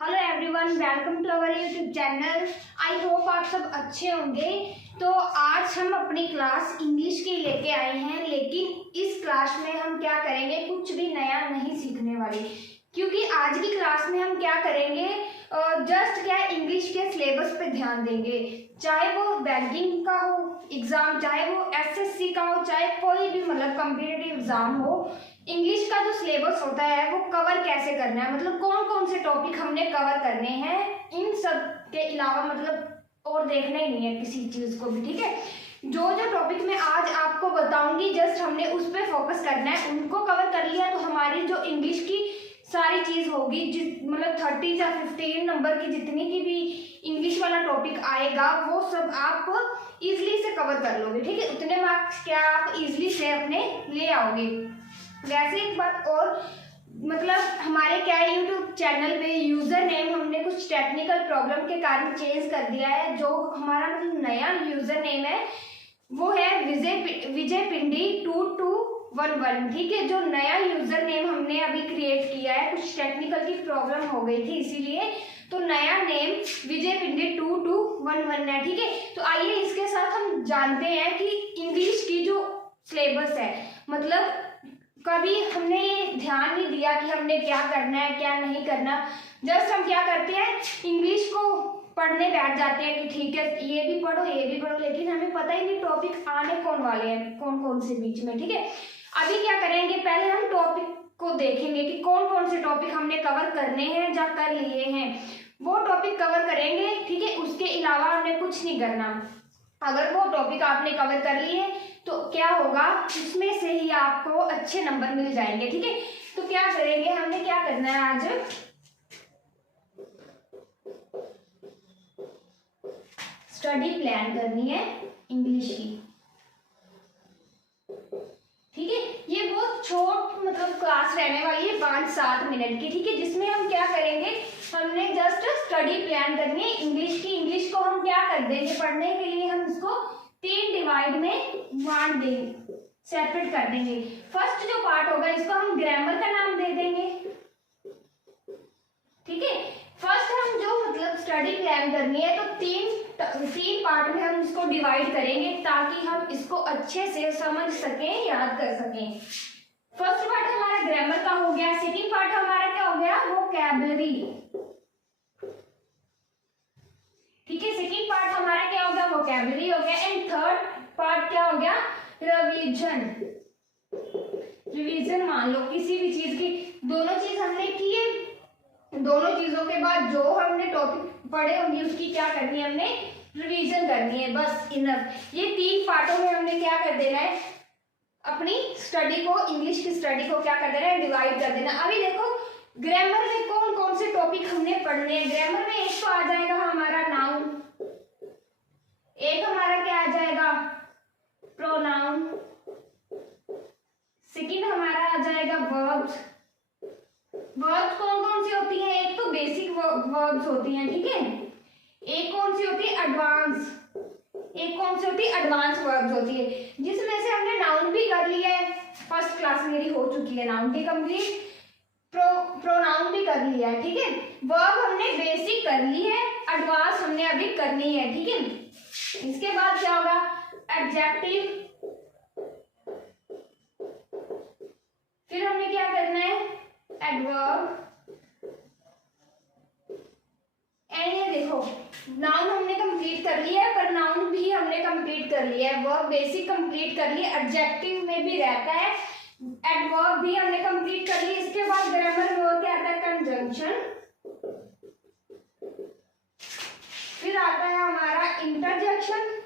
Hello everyone, welcome to our YouTube channel. I hope आप सब अच्छे होंगे। तो आज हम अपनी क्लास इंग्लिश की लेके आए हैं, लेकिन इस क्लास में हम क्या करेंगे, कुछ भी नया नहीं सीखने वाले। क्योंकि आज की क्लास में हम क्या करेंगे, जस्ट क्या इंग्लिश के सिलेबस पे ध्यान देंगे। चाहे वो बैंकिंग का हो एग्जाम, चाहे वो एसएससी का हो, चाहे कोई भी मतलब कॉम्पिटिटिव एग्जाम हो, इंग्लिश का जो सिलेबस होता है वो कवर कैसे करना है, मतलब कौन कौन से टॉपिक हमने कवर करने हैं, इन सब के अलावा मतलब और देखना ही नहीं है किसी चीज़ को भी। ठीक है, जो जो टॉपिक मैं आज आपको बताऊंगी जस्ट हमने उस पर फोकस करना है। उनको कवर कर लिया तो हमारी जो इंग्लिश की सारी चीज़ होगी, जिस मतलब 30 या 15 नंबर की जितनी की भी इंग्लिश वाला टॉपिक आएगा वो सब आप इजीली से कवर कर लोगे। ठीक है, उतने मार्क्स क्या आप इजीली से अपने ले आओगे। वैसे एक बात और, मतलब हमारे क्या है यूट्यूब चैनल पे यूज़र नेम हमने कुछ टेक्निकल प्रॉब्लम के कारण चेंज कर दिया है। जो हमारा मतलब नया यूज़र नेम है वो है विजय पिंडी 2211। ठीक है, जो नया यूज़र नेम हमने अभी क्रिएट किया है, कुछ टेक्निकल की प्रॉब्लम हो गई थी इसीलिए, तो नया नेम विजय पिंडी 2211 है। ठीक है, तो आइए इसके साथ हम जानते हैं कि इंग्लिश की जो सिलेबस है, मतलब कभी हमने ध्यान नहीं दिया कि हमने क्या करना है क्या नहीं करना। जस्ट हम क्या करते हैं, इंग्लिश को पढ़ने बैठ जाते हैं कि ठीक है ये भी पढ़ो ये भी पढ़ो, लेकिन हमें पता ही नहीं टॉपिक आने कौन वाले हैं, कौन कौन से बीच में। ठीक है, अभी क्या करेंगे, पहले हम टॉपिक को देखेंगे कि कौन कौन से टॉपिक हमने कवर करने हैं या कर लिए हैं, वो टॉपिक कवर करेंगे। ठीक है, उसके अलावा हमने कुछ नहीं करना। अगर वो टॉपिक आपने कवर कर लिए तो क्या होगा, उसमें से ही आपको अच्छे नंबर मिल जाएंगे। ठीक है, तो क्या करेंगे, हमने क्या करना है आज, स्टडी प्लान करनी है इंग्लिश की। ठीक है, ये बहुत छोट मतलब क्लास रहने वाली है 5-7 मिनट की। ठीक है, जिसमें हम क्या करेंगे, हमने जस्ट स्टडी प्लान करनी है इंग्लिश की। इंग्लिश को हम क्या कर देंगे, पढ़ने के लिए हम इसको 3 डिवाइड में बांट देंगे, सेपरेट कर देंगे। फर्स्ट जो पार्ट होगा इसको हम ग्रामर का नाम दे देंगे। ठीक है, फर्स्ट हम जो मतलब स्टडी प्लान करनी है तो तीन पार्ट में हम इसको डिवाइड करेंगे ताकि हम इसको अच्छे से समझ सकें, याद कर सकें। फर्स्ट पार्ट हमारा ग्रामर का हो गया, सेकंड पार्ट हमारा क्या हो गया, वोकैबुलरी। ठीक है, सेकंड पार्ट हमारा क्या हो गया, वोकैबुलरी हो गया। एंड थर्ड पार्ट क्या हो गया, रिवीजन। रिवीजन मान लो किसी भी चीज की, दोनों चीज हमने की है, दोनों चीजों के बाद जो हमने टॉपिक पढ़े होंगे उसकी क्या करनी है, हमने रिवीजन करनी है, बस इनफ। ये 3 पार्टों में हमने क्या कर देना है, अपनी स्टडी को, इंग्लिश की स्टडी को क्या कर देना है, डिवाइड कर देना। अभी देखो ग्रामर में कौन कौन से टॉपिक हमने पढ़ने हैं। ग्रामर में एक तो आ जाएगा हमारा नाउन, एक हमारा क्या आ जाएगा, प्रोनाउन, सेकंड हमारा आ जाएगा वर्ब्स। वर्ब्स कौन कौन सी होती हैं, एक तो बेसिक वर्ब्स होती हैं। ठीक है, एक कौन सी होती है, एडवांस, एक कौन सी होती है, एडवांस वर्ब्स होती है, जिसमें से हमने नाउन भी कर लिया है, फर्स्ट क्लास मेरी हो चुकी है नाउन की कंप्लीट, प्रोनाउन भी कर लिया है। ठीक है, वर्ब हमने बेसिक कर ली है, एडवांस हमने अभी करनी है। ठीक है, इसके बाद क्या होगा, एडजेक्टिव, फिर हमें क्या करना है, एडवर्ब। एंड ये देखो नाउन हमने कंप्लीट कर लिया है, पर नाउन भी हमने कंप्लीट कर लिया है, वर्ब बेसिक कंप्लीट कर लिया, एडजेक्टिव में भी रहता है, एडवर्ब भी हमने कंप्लीट कर लिया। इसके बाद ग्रामर में और क्या आता है, कंजंक्शन, फिर आता है हमारा इंटरजेक्शन,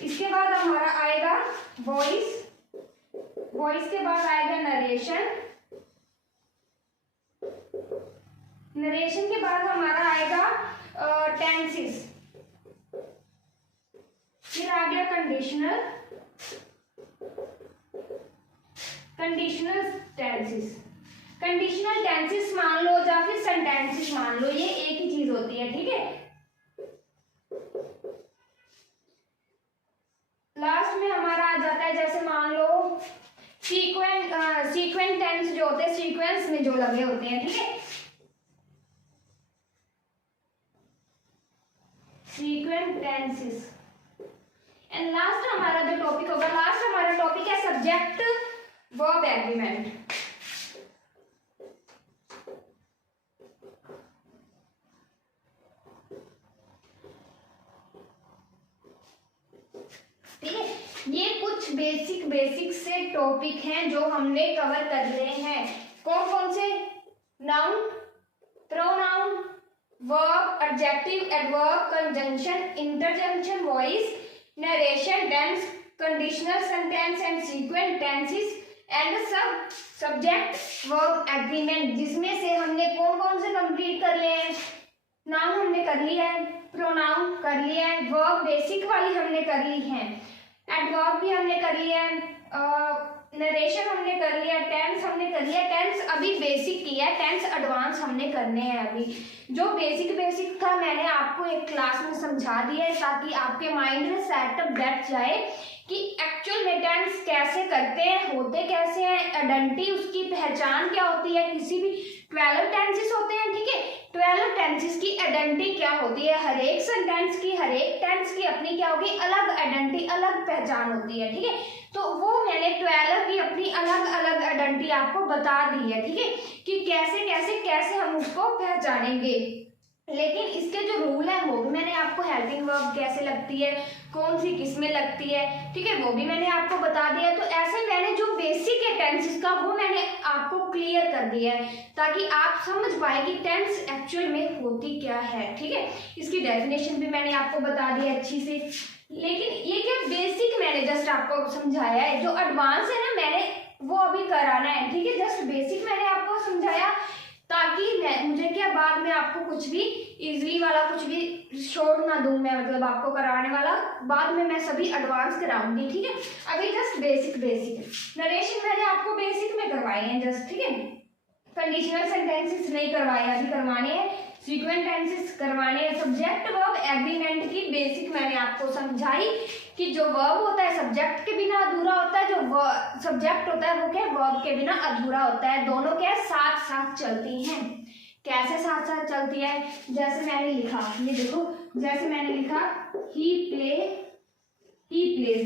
इसके बाद हमारा आएगा वॉइस, वॉइस के बाद आएगा नरेशन, नरेशन के बाद हमारा आएगा टेंसेस, फिर आ गया conditional, conditional tenses. Conditional tenses मान लो या फिर सेंटेंसेस मान लो, ये एक ही चीज होती है। ठीक है, लास्ट में हमारा आ जाता है, जैसे मान लो होते हैं, सीक्वेंस में जो लगे होते हैं, ठीक है, सीक्वेंट टेंसेस। एंड लास्ट हमारा जो टॉपिक होगा, लास्ट हमारा टॉपिक है सब्जेक्ट वर्ब एग्रीमेंट। ठीक है, ये कुछ बेसिक से टॉपिक हैं जो हमने कवर कर रहे हैं। कौन कौन से? Noun, pronoun, verb, adjective, adverb, conjunction, interjection, voice, narration, tense, conditional sentence and sequent tenses and subject verb agreement, जिसमें से हमने कौन कौन से कंप्लीट कर लिए हैं? नाउन हमने कर लिया है, प्रोनाउन कर लिया है, वर्ब बेसिक वाली हमने कर ली है, एडवर्ब भी हमने कर लिया है, नरेशन हमने कर लिया, टेंस हमने कर लिया। टेंस अभी बेसिक किया है, टेंस एडवांस हमने करने हैं अभी। जो बेसिक था मैंने आपको एक क्लास में समझा दिया है ताकि आपके माइंड में सेटअप बैठ जाए कि एक्चुअल में टेंस कैसे करते हैं, होते कैसे हैं, आइडेंटिटी उसकी पहचान क्या होती है। किसी भी 12 टेंसेस होते हैं, ठीक है, 12 टेंसेस की आइडेंटिटी क्या होती है, हर एक सेंटेंस की, हर एक टेंस की अपनी क्या होगी, अलग आइडेंटिटी, अलग पहचान होती है, ठीक है। तो वो मैंने 12 की अपनी अलग अलग आइडेंटिटी आपको बता दी है, ठीक है, कि कैसे कैसे कैसे हम उसको पहचानेंगे। लेकिन इसके जो रूल है वो भी मैंने आपको, हेल्पिंग वर्ब कैसे लगती है, कौन सी किस में लगती है, ठीक है, वो भी मैंने आपको बता दिया। तो ऐसे मैंने जो बेसिक है टेंसेस का वो मैंने आपको क्लियर कर दिया है ताकि आप समझ पाए कि टेंस एक्चुअल में होती क्या है, ठीक है। इसकी डेफिनेशन भी मैंने आपको बता दी है अच्छी से। लेकिन ये क्या बेसिक मैंने जस्ट आपको समझाया है, जो एडवांस है ना मैंने वो अभी कराना है, ठीक है। जस्ट बेसिक मैंने आपको समझाया ताकि मुझे क्या बाद में आपको कुछ भी इजीली वाला कुछ भी छोड़ ना दूं मैं, मतलब आपको कराने वाला बाद में मैं सभी एडवांस कराऊंगी, ठीक है। अभी जस्ट बेसिक नरेशन मैंने आपको बेसिक में करवाए हैं जस्ट, ठीक है। कंडीशनल सेंटेंसेस नहीं करवाए, अभी करवाने हैं, सीक्वेंट टेंसेस करवाने हैं। सब्जेक्ट वर्ब एग्रीमेंट की बेसिक मैंने आपको समझाई कि जो वर्ब होता है सब्जेक्ट के बिना अधूरा होता है, जो सब्जेक्ट होता है वो क्या है, वर्ब के बिना अधूरा होता है। दोनों क्या साथ साथ चलती हैं। कैसे साथ साथ चलती है? जैसे मैंने लिखा, ये देखो, जैसे मैंने लिखा ही प्लेज,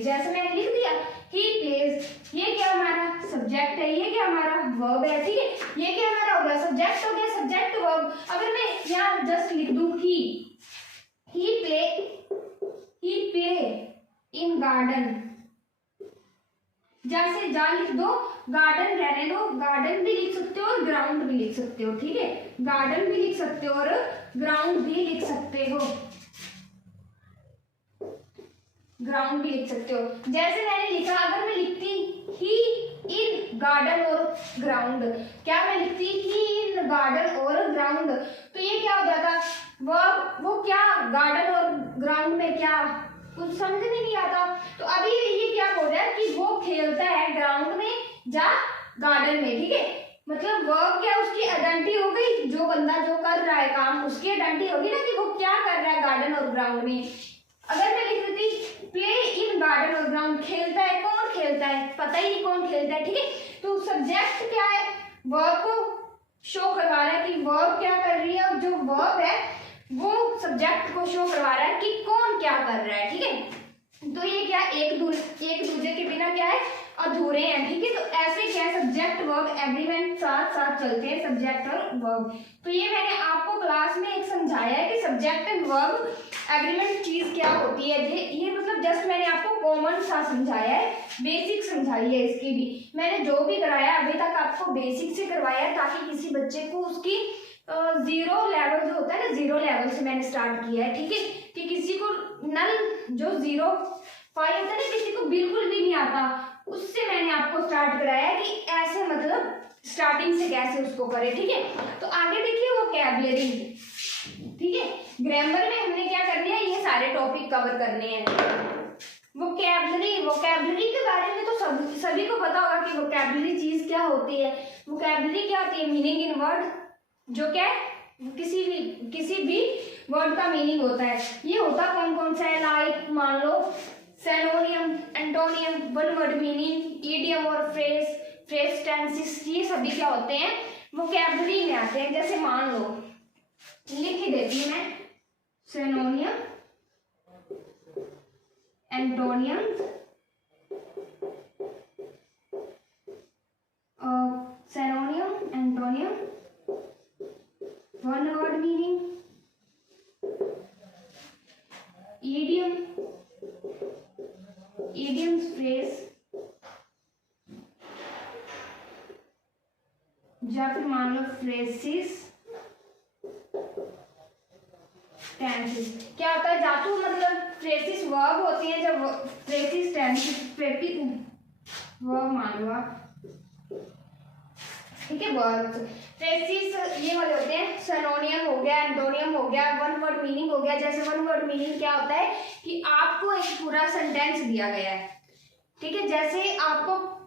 जैसे मैंने लिख दिया ही प्लेज, ये क्या हमारा सब्जेक्ट है, ये क्या हमारा वर्ब है, ठीक है। ये क्या हमारा हो गया, सब्जेक्ट हो गया, सब्जेक्ट वर्ब। अगर मैं यहाँ जस्ट लिख दूं ही प्ले इन गार्डन, जैसे जा लिख दो, गार्डन रहने दो, गार्डन भी लिख सकते हो और ग्राउंड भी लिख सकते हो, ठीक है। गार्डन भी लिख सकते हो और ग्राउंड भी लिख सकते हो, ग्राउंड भी लिख सकते हो। जैसे मैंने लिखा, अगर मैं लिखती ही इन गार्डन और ग्राउंड, क्या मैं लिखती ही इन गार्डन और ग्राउंड, तो ये क्या हो जाता, वो क्या गार्डन और ग्राउंड में क्या कुछ समझ में नहीं आता। तो अभी ये क्या हो रहा है कि वो खेलता है ग्राउंड में या गार्डन में, ठीक है। मतलब वर्ब क्या, उसकी आइडेंटिटी हो गई, जो बंदा जो कर रहा है काम उसकी आइडेंटिटी होगी ना कि वो क्या कर रहा है गार्डन और ग्राउंड में। अगर मैं लिख देती प्ले इन गार्डन और ग्राउंड, खेलता है, कौन खेलता है, पता ही नहीं कौन खेलता है, ठीक है। तो सब्जेक्ट क्या है, वर्ब को शो करवा रहा है कि वर्ब क्या कर रही है, और जो वर्ब है वो सब्जेक्ट को शो करवा रहा है कि कौन क्या कर रहा है, ठीक है। तो ये क्या एक दूसरे के बिना क्या है, अधूरे हैं, ठीक है। तो ऐसे क्या है, सब्जेक्ट वर्ब एग्रीमेंट साथ साथ चलते हैं, सब्जेक्ट और वर्ब। तो ये मैंने आपको क्लास में एक समझाया है कि सब्जेक्ट एंड वर्ब एग्रीमेंट चीज क्या होती है। ये मतलब जस्ट मैंने आपको कॉमन सा समझाया है, बेसिक समझाई है। इसकी भी मैंने जो भी कराया अभी तक आपको बेसिक से करवाया है ताकि किसी बच्चे को उसकी जीरो लेवल जो होता है ना, जीरो लेवल से मैंने स्टार्ट किया है, ठीक है। कि किसी को नल जो 0.5 होता है ना, किसी को बिल्कुल भी नहीं आता, उससे मैंने आपको स्टार्ट कराया कि ऐसे मतलब स्टार्टिंग से कैसे उसको करे, ठीक है। तो आगे देखिए वोकैबुलरी, ठीक है। ग्रामर में हमने क्या करना है, ये सारे टॉपिक कवर करने हैं। वोकैबुलरी के बारे में तो सभी को पता होगा कि वोकैबुलरी चीज क्या होती है। वोकैबुलरी क्या होती है, मीनिंग इन वर्ड, जो क्या है किसी भी वर्ड का मीनिंग होता है। ये होता कौन कौन सा है, लाइक मान लो synonym, antonym, one word meaning, idiom और फ्रेज, फ्रेज, टेंसेस, ये सभी क्या होते हैं, वोकैबुलरी में आते हैं। जैसे मान लो, लिख ही देती हूँ मैं, सिनोनियम, एंटोनियम्स, सिनोनियम, antonym, one word meaning, idiom, idioms, phrase, या फिर मान लो फ्रेसिस, टेंसेस। क्या होता है जातु, मतलब फ्रेसिस वर्ब होती है, जब फ्रेसिस टेंसेस वर्ब मान लो आप, ठीक है। वर्ब फ्रेसिस ये वाले होते हैं, सिनोनियम हो गया, एंटोनियम हो गया, वन वर्ड मीनिंग हो गया। जैसे वन वर्ड मीनिंग क्या होता है कि आपको एक पूरा सेंटेंस दिया गया है, ठीक है। जैसे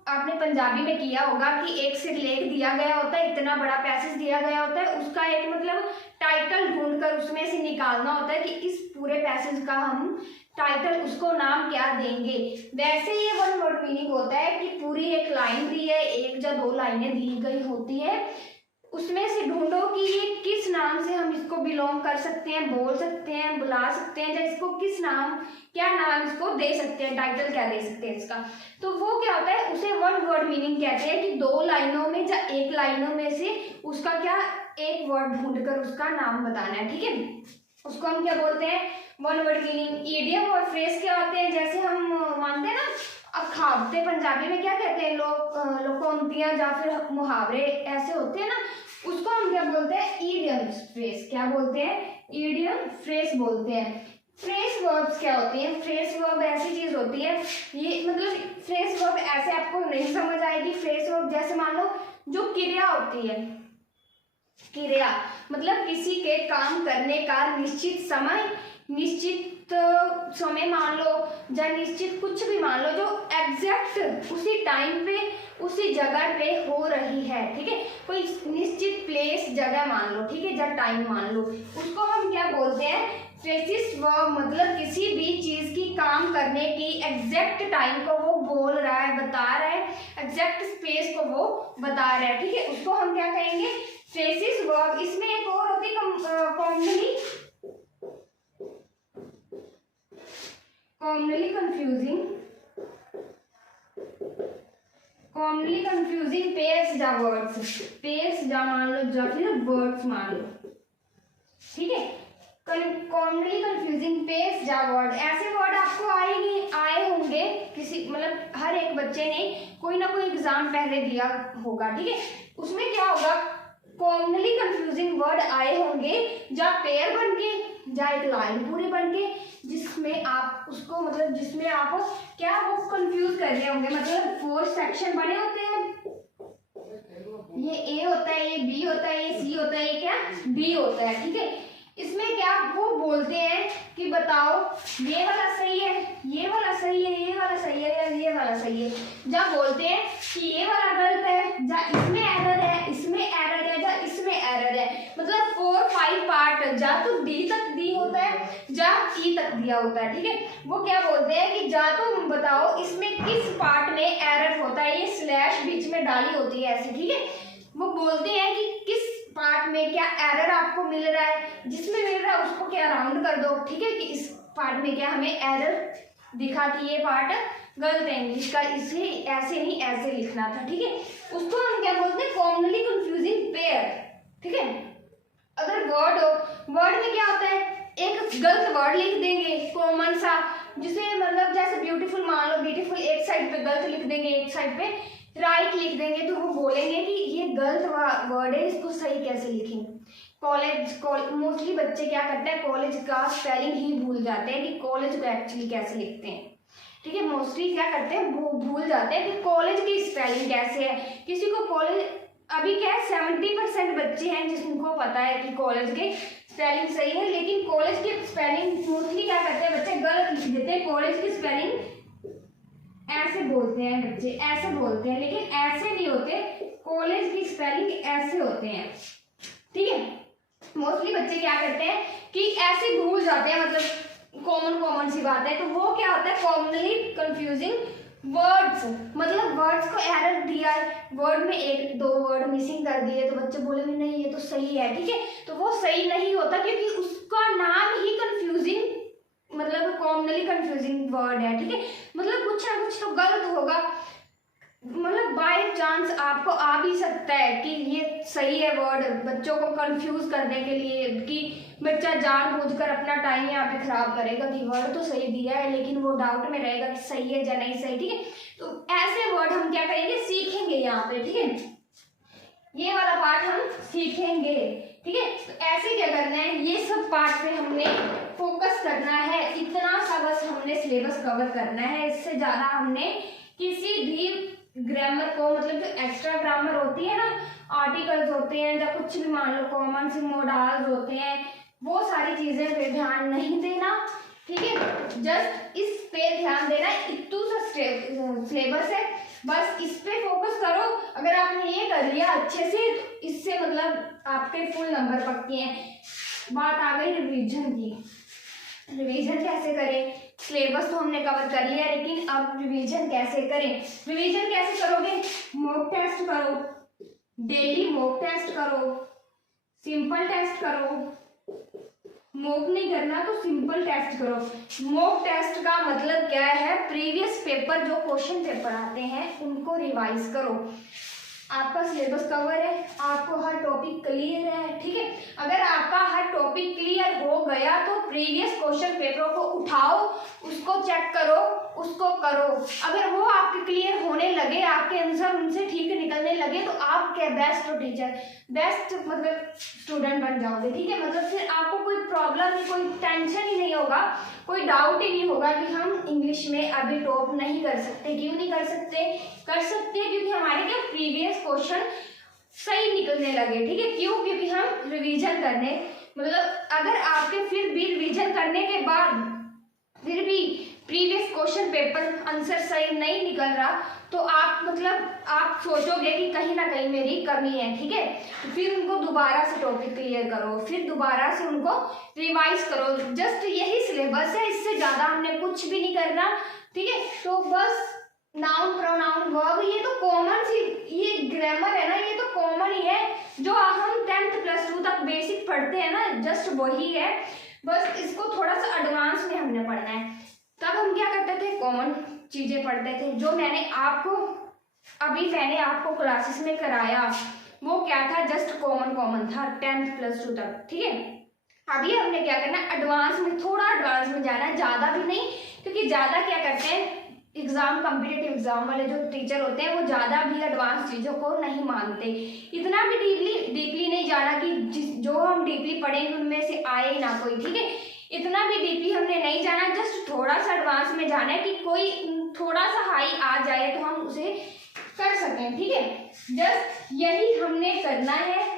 आपने पंजाबी में किया होगा कि एक सिरलेख दिया गया होता है, इतना बड़ा पैसेज दिया गया होता है, उसका एक मतलब टाइटल ढूंढकर उसमें से निकालना होता है कि इस पूरे पैसेज का हम टाइटल, उसको नाम क्या देंगे। वैसे ये वन वर्ड मीनिंग होता है कि पूरी एक लाइन दी है, एक या दो लाइनें दी गई होती है, उसमें से ढूंढो कि ये किस नाम से हम इसको बिलोंग कर सकते हैं, बोल सकते हैं, बुला सकते हैं, या इसको किस नाम, क्या नाम इसको दे सकते हैं, टाइटल क्या दे सकते हैं इसका। तो वो क्या होता है, उसे वन वर्ड मीनिंग कहते हैं कि दो लाइनों में या एक लाइनों में से उसका क्या, एक वर्ड ढूंढकर उसका नाम बताना है, ठीक है। उसको हम क्या बोलते हैं, वन वर्ड मीनिंग। ईडियम और फ्रेज क्या होते हैं, जैसे हम मानते हैं ना, अब खाबते पंजाबी में क्या कहते हैं, लोकोक्तियां या फिर मुहावरे ऐसे होते हैं ना, उसको हम क्या बोलते हैं, ईडियम फ्रेज। क्या बोलते हैं, ईडियम फ्रेज बोलते हैं। फ्रेज वर्ब्स क्या होती है, फ्रेज वर्ब ऐसी चीज होती है, ये मतलब फ्रेज वर्ब ऐसे आपको नहीं समझ आएगी। फ्रेज वर्ब जैसे मान लो जो क्रिया होती है, क्रिया मतलब किसी के काम करने का निश्चित समय, निश्चित समय मान लो, या निश्चित कुछ भी मान लो, जो एग्जैक्ट उसी टाइम पे उसी जगह पे हो रही है, ठीक है। कोई निश्चित प्लेस, जगह मान लो, ठीक है, या टाइम मान लो, उसको हम क्या बोलते हैं, फ्रेसिस वर्ब। मतलब किसी भी चीज की काम करने की एग्जैक्ट टाइम को वो बोल रहा है, बता रहा है, एग्जैक्ट स्पेस को वो बता रहा है, ठीक है, उसको हम क्या कहेंगे, फ्रेसिस वर्ब। इसमें एक और होती है कॉमनली कंफ्यूजिंग पेयर्स या वर्ड्स, पेयर्स या मान लो, या फिर वर्ड्स मान लो, ठीक है। कॉमनली कंफ्यूजिंग पेयर्स या वर्ड, ऐसे वर्ड आपको आए होंगे किसी, मतलब हर एक बच्चे ने कोई ना कोई एग्जाम पहले दिया होगा, ठीक है। उसमें क्या होगा, कॉमनली कंफ्यूजिंग वर्ड आए होंगे, या पेयर बन के, या एक लाइन पूरी बन के, जिसमें आप उसको मतलब जिसमें आप क्या वो कंफ्यूज कर रहे होंगे। मतलब 4 सेक्शन बने होते हैं, ये ए होता है, ये बी होता है, ये सी होता है, ये क्या बी होता है, ठीक है। इसमें क्या वो बोलते हैं कि बताओ ये वाला सही है, ये वाला सही है, ये वाला सही है, या ये वाला सही है। जब बोलते हैं कि ये वाला गलत है, या इसमें एरर है, इसमें एरर है, या इसमें एरर है, मतलब 4-5 पार्ट, या तो डी तक दी होता है, या ई तक दिया होता है, ठीक है। वो क्या बोलते हैं कि या तो बताओ इसमें किस पार्ट में एरर होता है, ये स्लैश बीच में डाली होती है ऐसे, ठीक है। वो बोलते हैं कि किस पार्ट में क्या एरर आपको मिल रहा है, जिसमें मिल रहा है उसको क्या राउंड कर दो, ठीक है, कि इस पार्ट में क्या हमें एरर दिखा कि ये पार्ट गलत है, इंग्लिश का, इसे ऐसे नहीं ऐसे लिखना था, ठीक है। उसको हम क्या बोलते हैं, कॉमनली कंफ्यूजिंग पेयर, ठीक है। अगर वर्ड हो, वर्ड में क्या होता है, एक गलत वर्ड लिख देंगे कॉमन सा, जिसे मतलब जैसे ब्यूटीफुल मान लो, ब्यूटीफुल एक साइड पे गलत लिख देंगे, एक साइड पे राइट लिख देंगे, तो वो बोलेंगे कि ये गलत वर्ड है, इसको सही कैसे लिखें। मोस्टली बच्चे क्या करते हैं, कॉलेज का स्पेलिंग ही भूल जाते हैं कि कॉलेज को एक्चुअली कैसे लिखते हैं, ठीक है। मोस्टली क्या करते हैं, वो भूल जाते हैं कि कॉलेज की स्पेलिंग कैसे है। किसी को कॉलेज, अभी क्या है 70% बच्चे हैं जिनको पता है कि कॉलेज के स्पेलिंग सही है, लेकिन कॉलेज की स्पेलिंग मोस्टली क्या करते हैं बच्चे, गलत लिख देते हैं। कॉलेज की स्पेलिंग ऐसे बोलते हैं बच्चे, ऐसे बोलते हैं, लेकिन ऐसे नहीं होते, कॉलेज की स्पेलिंग ऐसे होते हैं, ठीक है। मोस्टली बच्चे क्या करते हैं कि ऐसे भूल जाते हैं, मतलब कॉमन सी बात है। तो वो क्या होता है, कॉमनली कंफ्यूजिंग वर्ड्स, मतलब वर्ड्स को एरर दिया है, वर्ड में एक दो वर्ड मिसिंग कर दिए तो बच्चे बोले नहीं ये तो सही है, ठीक है, तो वो सही नहीं होता क्योंकि उसका नाम ही कंफ्यूजिंग, मतलब कॉमनली कंफ्यूजिंग वर्ड है, ठीक है, मतलब कुछ ना कुछ तो गलत होगा, मतलब बाय चांस आपको आ भी सकता है कि ये सही है वर्ड, बच्चों को कंफ्यूज करने के लिए कि बच्चा जानबूझकर अपना टाइम यहाँ पे खराब करेगा कि वर्ड तो सही दिया है लेकिन वो डाउट में रहेगा कि सही है या नहीं सही, ठीक है, तो ऐसे वर्ड हम क्या करेंगे, सीखेंगे यहाँ पे, ठीक है, ये वाला पार्ट हम सीखेंगे, ठीक है, तो ऐसे क्या करना है, ये सब पार्ट पे हमने फोकस करना है, इतना सा बस हमने सिलेबस कवर करना है, इससे ज्यादा हमने किसी भी ग्रामर को, मतलब जो एक्स्ट्रा ग्रामर होती है ना, आर्टिकल्स होते हैं या कुछ भी मान लो कॉमन से मोडाल्स होते हैं, वो सारी चीजें पे ध्यान नहीं देना, ठीक है, जस्ट इस पे ध्यान देना, इतू सा सिलेबस है, बस इस पे फोकस करो, अगर आपने ये कर लिया अच्छे से तो इससे मतलब आपके फुल नंबर पक्के हैं। बात आ गई रिवीजन की, रिवीजन कैसे करें, सिलेबस तो हमने कवर कर लिया लेकिन अब रिवीजन कैसे करें, रिवीजन कैसे करोगे, मॉक टेस्ट करो, डेली मॉक टेस्ट करो, सिंपल टेस्ट करो, मॉक नहीं करना तो सिंपल टेस्ट करो। मॉक टेस्ट का मतलब क्या है, प्रीवियस पेपर जो क्वेश्चन पेपर आते हैं उनको रिवाइज करो, आपका सिलेबस कवर है, आपको हर टॉपिक क्लियर है, ठीक है, अगर आपका हर टॉपिक क्लियर हो गया तो प्रीवियस क्वेश्चन पेपरों को उठाओ, उसको चेक करो, उसको करो, अगर वो आपके क्लियर होने लगे, आपके आंसर उनसे ठीक निकलने लगे तो आप क्या बेस्ट टीचर, बेस्ट मतलब स्टूडेंट बन जाओगे, ठीक है, मतलब फिर आपको कोई प्रॉब्लम नहीं, कोई टेंशन ही नहीं होगा, कोई डाउट ही नहीं होगा कि हम इंग्लिश में अभी टॉप नहीं कर सकते, क्यों नहीं कर सकते, कर सकते हैं क्योंकि हमारे क्या प्रीवियस क्वेश्चन सही निकलने लगे, ठीक है, क्यों, क्योंकि हम रिवीजन करने, मतलब अगर आपके फिर भी रिवीजन करने के बाद फिर भी प्रीवियस क्वेश्चन पेपर आंसर सही नहीं निकल रहा तो आप मतलब आप सोचोगे कि कहीं ना कहीं मेरी कमी है, ठीक है, फिर उनको दोबारा से टॉपिक क्लियर करो, फिर दोबारा से उनको रिवाइज करो, जस्ट यही सिलेबस है, इससे ज़्यादा हमने कुछ भी नहीं करना, ठीक है, तो बस नाउन प्रोनाउन वर्ब ये तो कॉमन सी, ये ग्रामर है ना, ये तो कॉमन ही है, जो हम 10th प्लस 2 तक बेसिक पढ़ते हैं ना, जस्ट वही है, बस इसको थोड़ा सा एडवांस में हमने पढ़ना है। तब हम क्या करते थे, कॉमन चीजें पढ़ते थे, जो मैंने आपको क्लासेस में कराया वो क्या था, जस्ट कॉमन था 10th प्लस 2 तक, ठीक है, अभी हमने क्या करना है, एडवांस में, थोड़ा एडवांस में जाना है, ज्यादा भी नहीं, क्योंकि ज्यादा क्या करते हैं एग्जाम, कॉम्पिटिटिव एग्जाम वाले जो टीचर होते हैं वो ज़्यादा भी एडवांस चीज़ों को नहीं मानते, इतना भी डीपली नहीं जाना कि जो हम डीपली पढ़ेंगे उनमें से आए ना कोई, ठीक है, इतना भी डीपली हमने नहीं जाना, जस्ट थोड़ा सा एडवांस में जाना है कि कोई थोड़ा सा हाई आ जाए तो हम उसे कर सकें, ठीक है, जस्ट यही हमने करना है।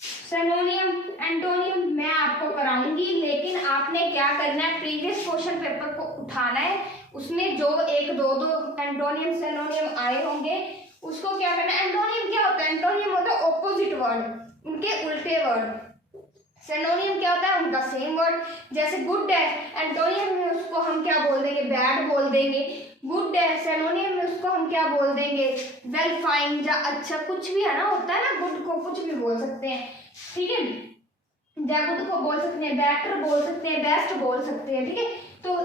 सिनोनियम एंटोनियम मैं आपको कराऊंगी, लेकिन आपने क्या करना है, प्रीवियस क्वेश्चन पेपर को उठाना है, उसमें जो एक दो एंटोनियम सिनोनियम आए होंगे उसको क्या करना है, एंटोनियम क्या होता है, एंटोनियम होता है ऑपोजिट वर्ड, उनके उल्टे वर्ड, सिनोनियम क्या होता है, उनका सेम वर्ड, जैसे गुड है एंटोनियम में उसको हम क्या बोल देंगे, बैड बोल देंगे, गुड है सिनोनियम में उसको हम क्या बोल देंगे, वेल, फाइन या अच्छा, कुछ भी है ना, होता है ना, गुड को कुछ भी बोल सकते हैं, ठीक है, या गुड को बोल सकते हैं, बेटर बोल सकते हैं, बेस्ट बोल सकते हैं, ठीक है, तो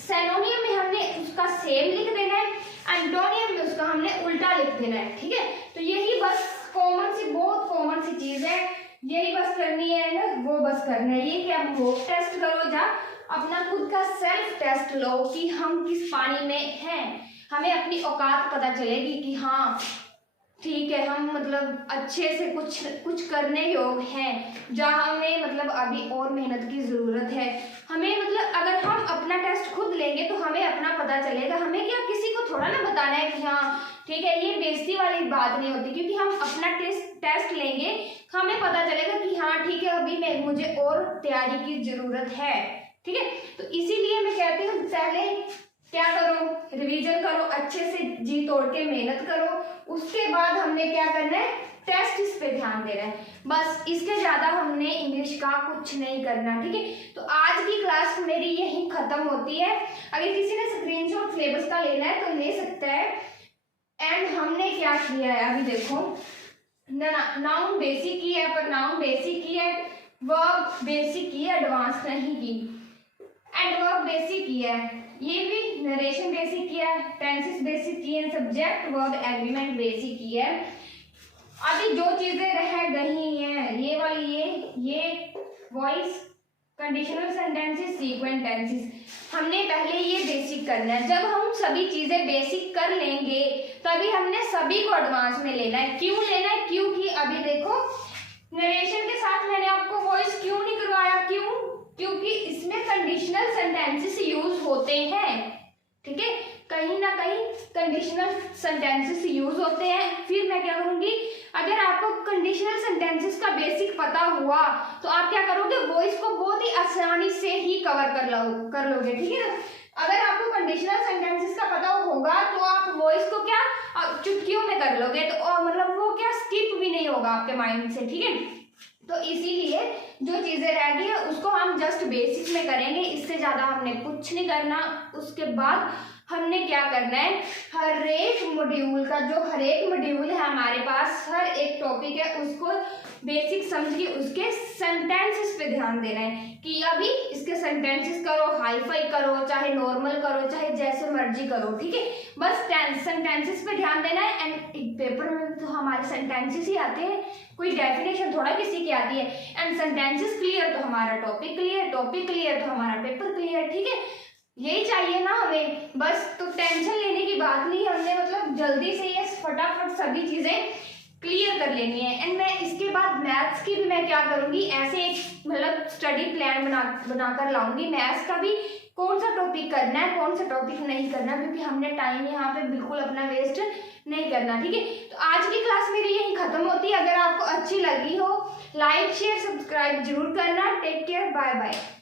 सिनोनियम में हमने उसका सेम लिख देना है, एंटोनियम में उसका हमने उल्टा लिख देना है, ठीक है, तो यही बस कॉमन सी, बहुत कॉमन सी चीज है, यही बस करनी है ना, वो बस करना है, ये क्या मॉक टेस्ट करो, जा अपना खुद का सेल्फ टेस्ट लो कि हम किस पानी में हैं, हमें अपनी औकात पता चलेगी कि हाँ ठीक है हम मतलब अच्छे से कुछ करने योग हैं, जहाँ हमें मतलब अभी और मेहनत की ज़रूरत है, हमें मतलब अगर हम अपना टेस्ट खुद लेंगे तो हमें अपना पता चलेगा, हमें क्या किसी को थोड़ा ना बताना है कि हाँ ठीक है, ये बेइज्जती वाली बात नहीं होती, क्योंकि हम अपना टेस्ट लेंगे हमें पता चलेगा कि हाँ ठीक है अभी मुझे और तैयारी की ज़रूरत है, ठीक है, तो इसीलिए मैं कहती हूँ पहले क्या करो, रिवीजन करो, अच्छे से जी तोड़ के मेहनत करो। उसके बाद हमने क्या करना है, टेस्ट इस पे ध्यान देना है, बस इसके ज्यादा हमने इंग्लिश का कुछ नहीं करना, ठीक है। तो आज की क्लास मेरी यही खत्म होती है। अगर किसी ने स्क्रीनशॉट सिलेबस का लेना है तो ले सकता है। एंड हमने क्या किया है अभी देखो, नाउन बेसिक की है, पर नाउन बेसिक की है, वर्ब बेसिक की है, एडवांस नहीं की। एडवर्ब बेसिक किया है, ये भी नरेशन बेसिक किया है, टेंसेस बेसिक किए हैं, सब्जेक्ट वर्ब एग्रीमेंट बेसिक किया है। अभी जो चीजें रह गई हैं ये वाली, ये voice, conditional sentences, sequent tenses, हमने पहले ये बेसिक करना है। जब हम सभी चीजें बेसिक कर लेंगे तभी हमने सभी को एडवांस में लेना है। क्यों लेना है, क्योंकि अभी देखो नरेशन के साथ मैंने आपको वॉइस क्यों नहीं करवाया, क्यों, क्योंकि इसमें कंडीशनल सेंटेंसेस यूज होते हैं, ठीक है, कहीं ना कहीं कंडीशनल सेंटेंसेस यूज होते हैं। फिर मैं क्या करूंगी, अगर आपको कंडीशनल सेंटेंसेस का बेसिक पता हुआ तो आप क्या करोगे, वॉइस को बहुत ही आसानी से ही कवर कर लोगे, ठीक है। अगर आपको कंडीशनल सेंटेंसेस का पता होगा तो आप वॉइस को क्या चुटकियों में कर लोगे, तो मतलब वो क्या स्किप भी नहीं होगा आपके माइंड से, ठीक है। तो इसीलिए जो चीजें रह गई है उसको हम जस्ट बेसिक में करेंगे, इससे ज्यादा हमने कुछ नहीं करना। उसके बाद हमने क्या करना है, हर एक मॉड्यूल का, जो हर एक मॉड्यूल है हमारे पास, हर एक टॉपिक है उसको बेसिक समझ के उसके सेंटेंसेस पे ध्यान देना है कि अभी इसके सेंटेंसेस करो, हाई फाई करो, चाहे नॉर्मल करो, चाहे जैसे मर्जी करो, ठीक है। बस सेंटेंसेस पे ध्यान देना है। एंड पेपर में तो हमारे सेंटेंसेस ही आते हैं, कोई डेफिनेशन थोड़ा किसी की आती है। एंड सेंटेंसेस क्लियर तो हमारा टॉपिक क्लियर, टॉपिक क्लियर तो हमारा पेपर क्लियर, ठीक है। यही चाहिए ना हमें, बस। तो टेंशन लेने की बात नहीं, हमने मतलब जल्दी से ये फटाफट सभी चीजें क्लियर कर लेनी है। एंड मैं इसके बाद मैथ्स की भी मैं क्या करूंगी, ऐसे एक मतलब स्टडी प्लान बनाकर लाऊंगी। मैथ्स का भी कौन सा टॉपिक करना है, कौन सा टॉपिक नहीं करना, क्योंकि हमने टाइम यहाँ पे बिल्कुल अपना वेस्ट नहीं करना, ठीक है। तो आज की क्लास मेरी यही खत्म होती है। अगर आपको अच्छी लगी हो, लाइक शेयर सब्सक्राइब जरूर करना। Take care, bye bye.